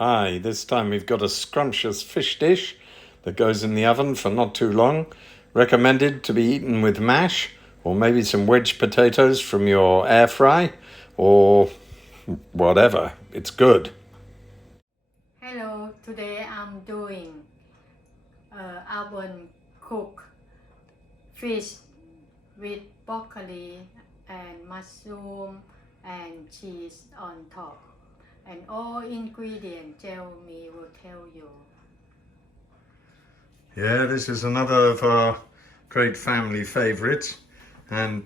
Hi, this time we've got a scrumptious fish dish that goes in the oven for not too long. Recommended to be eaten with mash or maybe some wedge potatoes from your air fry or whatever. It's good. Hello, today I'm doing oven cooked fish with broccoli and mushroom and cheese on top. And all ingredients Jeremy will tell you. Yeah, this is another of our great family favourites, and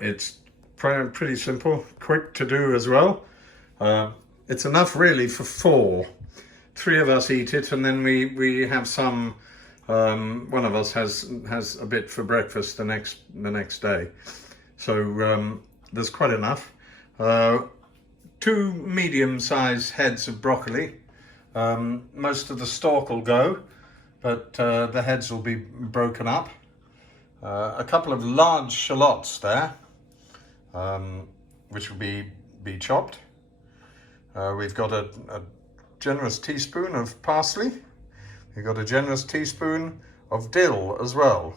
it's pretty simple, quick to do as well. It's enough really for four. Three of us eat it, and then we have some. One of us has a bit for breakfast the next day, so there's quite enough. Two medium-sized heads of broccoli. Most of the stalk will go, but the heads will be broken up. A couple of large shallots there, which will be chopped. We've got a generous teaspoon of parsley. We've got a generous teaspoon of dill as well.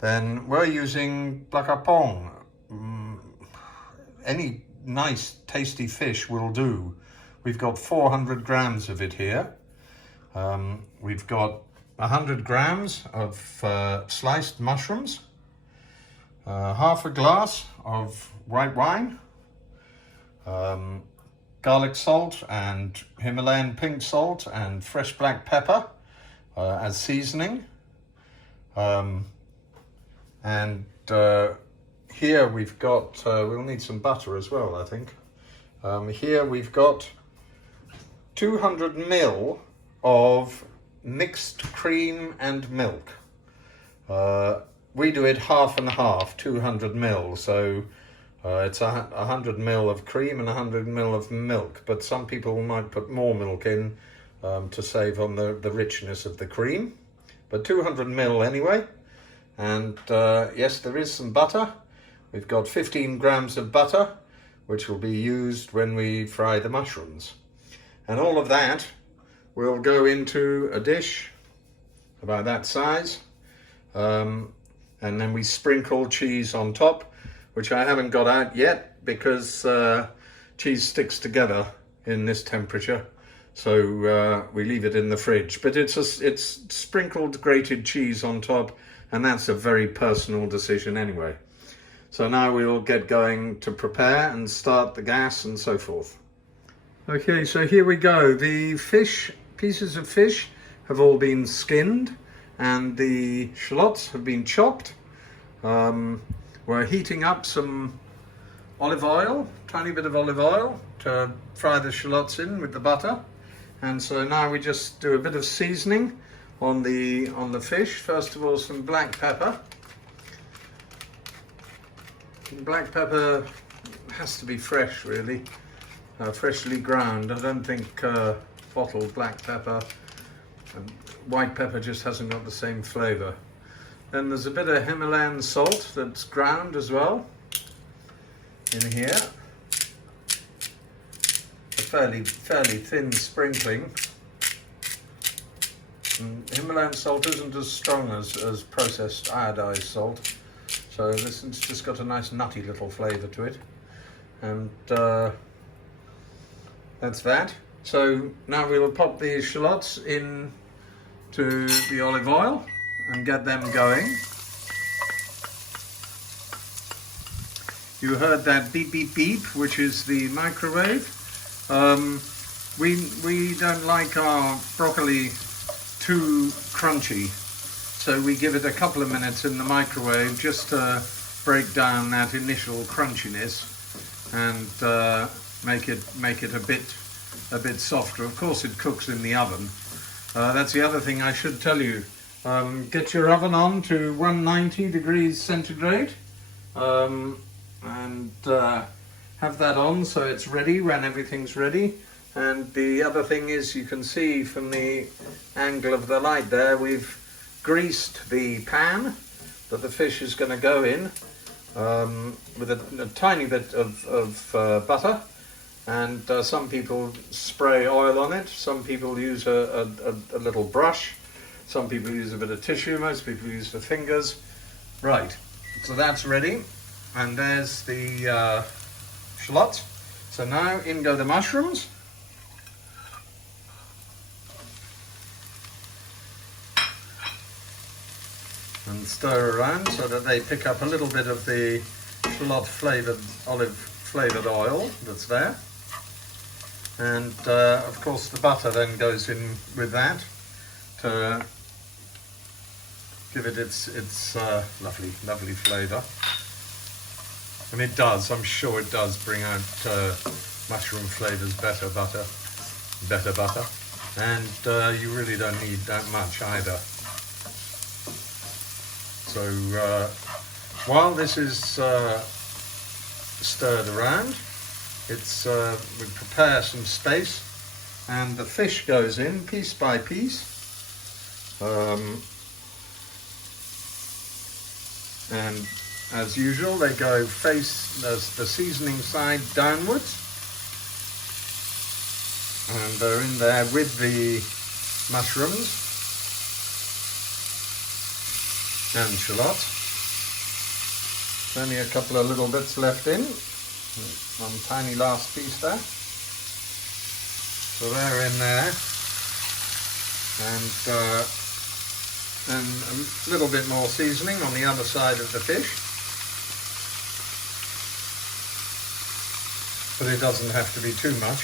Then we're using blakapong. Any nice tasty fish will do. We've got 400 grams of it here. We've got 100 grams of sliced mushrooms, half a glass of white wine, garlic salt and Himalayan pink salt and fresh black pepper as seasoning. Here we've got, we'll need some butter as well, I think. Here we've got 200 ml of mixed cream and milk. We do it half and half, 200 ml. So it's 100 ml of cream and 100 ml of milk. But some people might put more milk in to save on the richness of the cream. But 200 ml anyway. And yes, there is some butter. We've got 15 grams of butter, which will be used when we fry the mushrooms. And all of that will go into a dish about that size. And then we sprinkle cheese on top, which I haven't got out yet because cheese sticks together in this temperature. So we leave it in the fridge. But it's sprinkled grated cheese on top, and that's a very personal decision anyway. So now we will get going to prepare and start the gas and so forth. Okay, so here we go. The pieces of fish have all been skinned and the shallots have been chopped. We're heating up some olive oil, tiny bit of olive oil to fry the shallots in with the butter. And so now we just do a bit of seasoning on the fish. First of all, some black pepper. Black pepper has to be fresh, really, freshly ground. I don't think bottled black pepper and white pepper just hasn't got the same flavour. Then there's a bit of Himalayan salt that's ground as well in here. A fairly thin sprinkling. And Himalayan salt isn't as strong as processed iodized salt. So this has just got a nice nutty little flavour to it. And that's that. So now we will pop the shallots in to the olive oil and get them going. You heard that beep beep beep, which is the microwave. We don't like our broccoli too crunchy. So we give it a couple of minutes in the microwave just to break down that initial crunchiness and make it a bit softer. Of course, it cooks in the oven. That's the other thing I should tell you. Get your oven on to 190 degrees centigrade and have that on so it's ready when everything's ready. And the other thing is, you can see from the angle of the light there, we've greased the pan that the fish is going to go in with a tiny bit of butter and some people spray oil on it, some people use a little brush, some people use a bit of tissue, most people use the fingers. Right, so that's ready, and there's the shallots. So now in go the mushrooms. And stir around so that they pick up a little bit of the shallot flavoured, olive flavoured oil that's there. And of course the butter then goes in with that to give it its lovely flavour. And it does, I'm sure it does bring out mushroom flavours, better butter. And you really don't need that much either. So while this is stirred around, we prepare some space, and the fish goes in piece by piece. And as usual, they go face the seasoning side downwards, and they're in there with the mushrooms and shallot. Only a couple of little bits left in. One tiny last piece there. So they're in there. And a little bit more seasoning on the other side of the fish. But it doesn't have to be too much.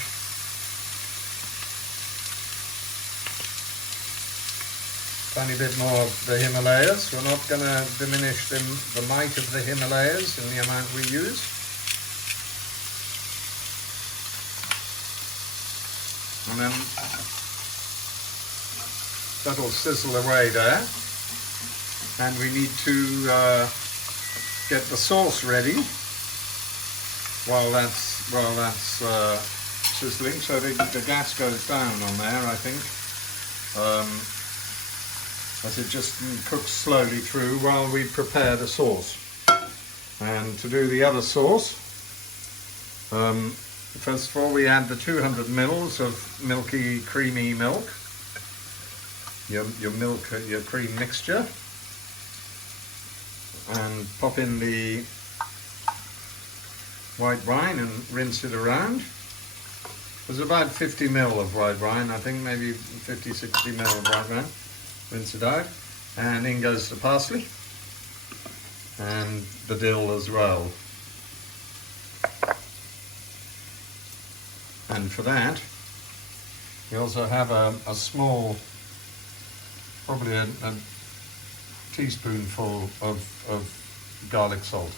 Tiny bit more of the Himalayas. We're not going to diminish the might of the Himalayas in the amount we use. And then that'll sizzle away there. And we need to get the sauce ready while that's sizzling. So the gas goes down on there, I think. As it just cooks slowly through while we prepare the sauce. And to do the other sauce, first of all we add the 200 mils of milky, creamy milk, your cream mixture, and pop in the white wine and rinse it around. There's about 50 ml of white wine, I think, maybe 50, 60 ml of white wine. Rinse it out, and in goes the parsley and the dill as well. And for that, we also have a small, probably a teaspoonful of garlic salt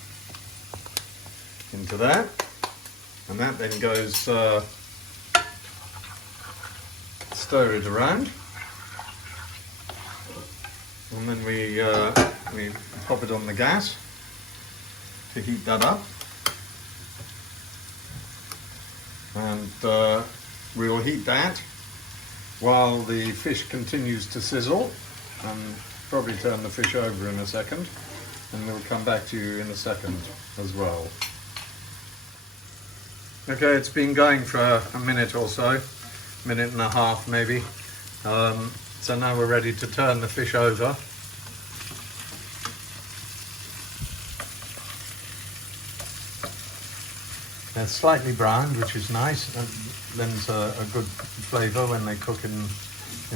into that, and that then goes, stir it around. And then we pop it on the gas to heat that up, and we'll heat that while the fish continues to sizzle, and probably turn the fish over in a second, and we'll come back to you in a second as well. Okay, it's been going for a minute or so, minute and a half maybe. So now we're ready to turn the fish over. They're slightly browned, which is nice, and lends a good flavour when they cook in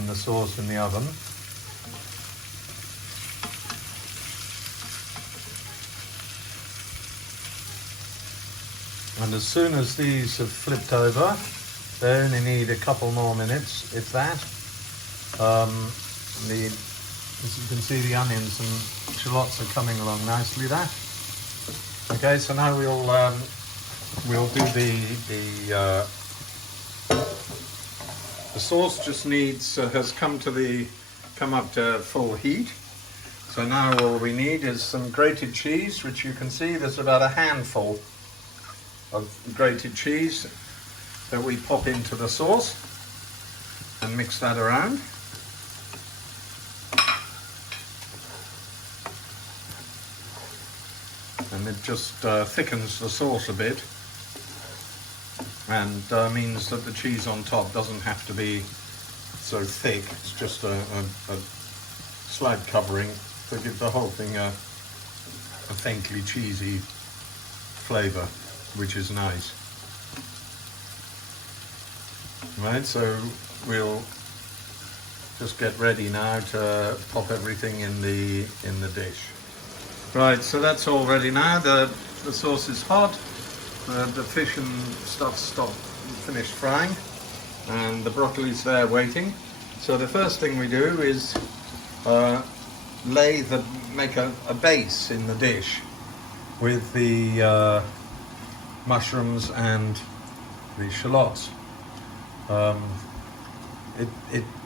the sauce in the oven. And as soon as these have flipped over, they only need a couple more minutes, if that. As you can see, the onions and shallots are coming along nicely there. Okay, so now we'll do the sauce. Just needs has come up to full heat. So now all we need is some grated cheese, which you can see there's about a handful of grated cheese that we pop into the sauce and mix that around. And it just thickens the sauce a bit. and means that the cheese on top doesn't have to be so thick. It's just a slight covering to give the whole thing a faintly cheesy flavour, which is nice. Right, so we'll just get ready now to pop everything in the dish. Right, so that's all ready now. The sauce is hot. The fish and stuff finished frying, and the broccoli's there waiting. So the first thing we do is make a base in the dish with the mushrooms and the shallots.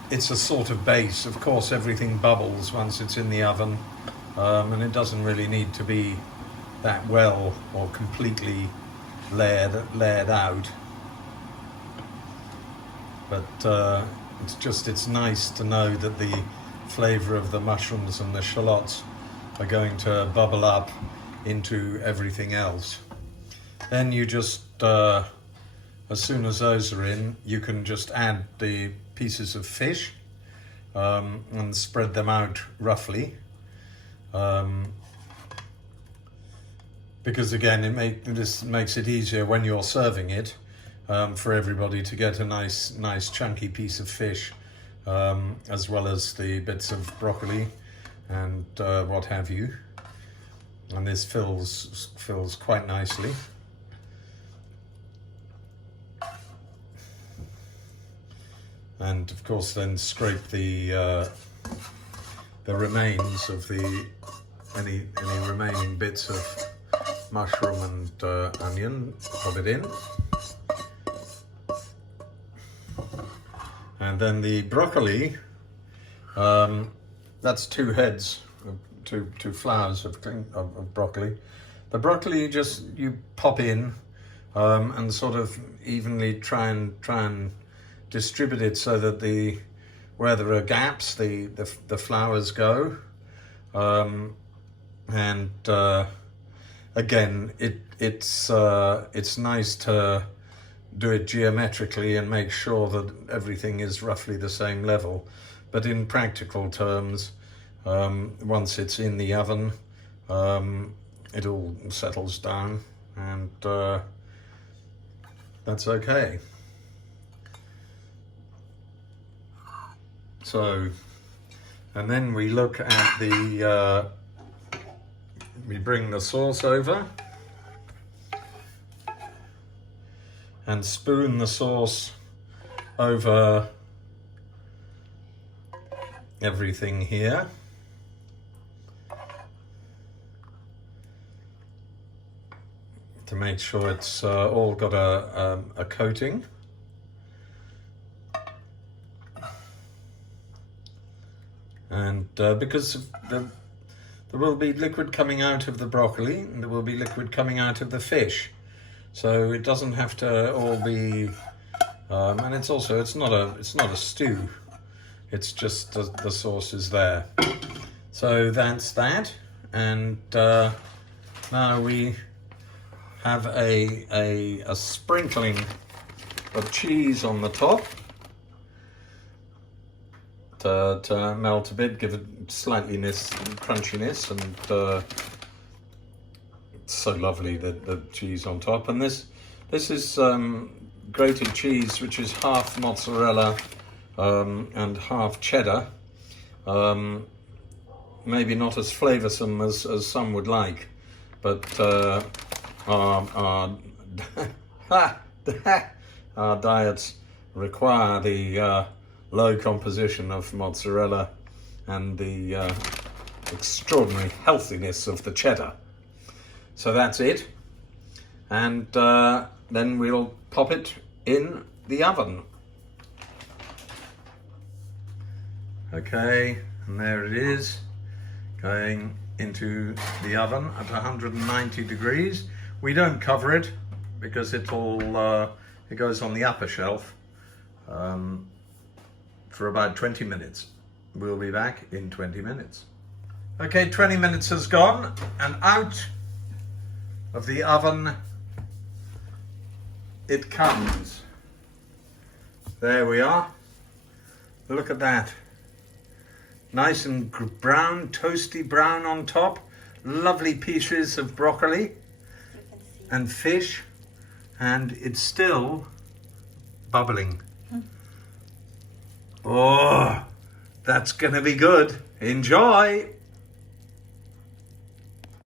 It's a sort of base. Of course, everything bubbles once it's in the oven, and it doesn't really need to be that well or completely layered out. But it's nice to know that the flavour of the mushrooms and the shallots are going to bubble up into everything else. Then you just, as soon as those are in, you can just add the pieces of fish and spread them out roughly. Because again, this makes it easier when you're serving it for everybody to get a nice chunky piece of fish, as well as the bits of broccoli and what have you. And this fills quite nicely. And of course, then scrape the remains of any remaining bits of mushroom and onion, pop it in. And then the broccoli, that's 2 heads, two flowers of broccoli. The broccoli you pop in and sort of evenly try and distribute it so that where there are gaps, the flowers go. Again, it's nice to do it geometrically and make sure that everything is roughly the same level. But in practical terms, once it's in the oven, it all settles down, and that's okay. So, and then we look at we bring the sauce over and spoon the sauce over everything here. To make sure it's all got a coating. And because there will be liquid coming out of the broccoli, and there will be liquid coming out of the fish, so it doesn't have to all be. And it's not a stew. It's just the sauce is there. So that's that, and now we have a sprinkling of cheese on the top. To melt a bit, give it slightliness and crunchiness, and it's so lovely, the cheese on top. And this is grated cheese, which is half mozzarella and half cheddar. Maybe not as flavoursome as some would like, but our diets require the low composition of mozzarella and the extraordinary healthiness of the cheddar. So that's it, and then we'll pop it in the oven. Okay, and there it is, going into the oven at 190 degrees. We don't cover it because it goes on the upper shelf. For about 20 minutes. We'll be back in 20 minutes. Okay, 20 minutes has gone, and out of the oven it comes. There we are. Look at that. Nice and brown, toasty brown on top. Lovely pieces of broccoli You can see. and fish. And it's still bubbling. Oh, that's gonna be good. Enjoy.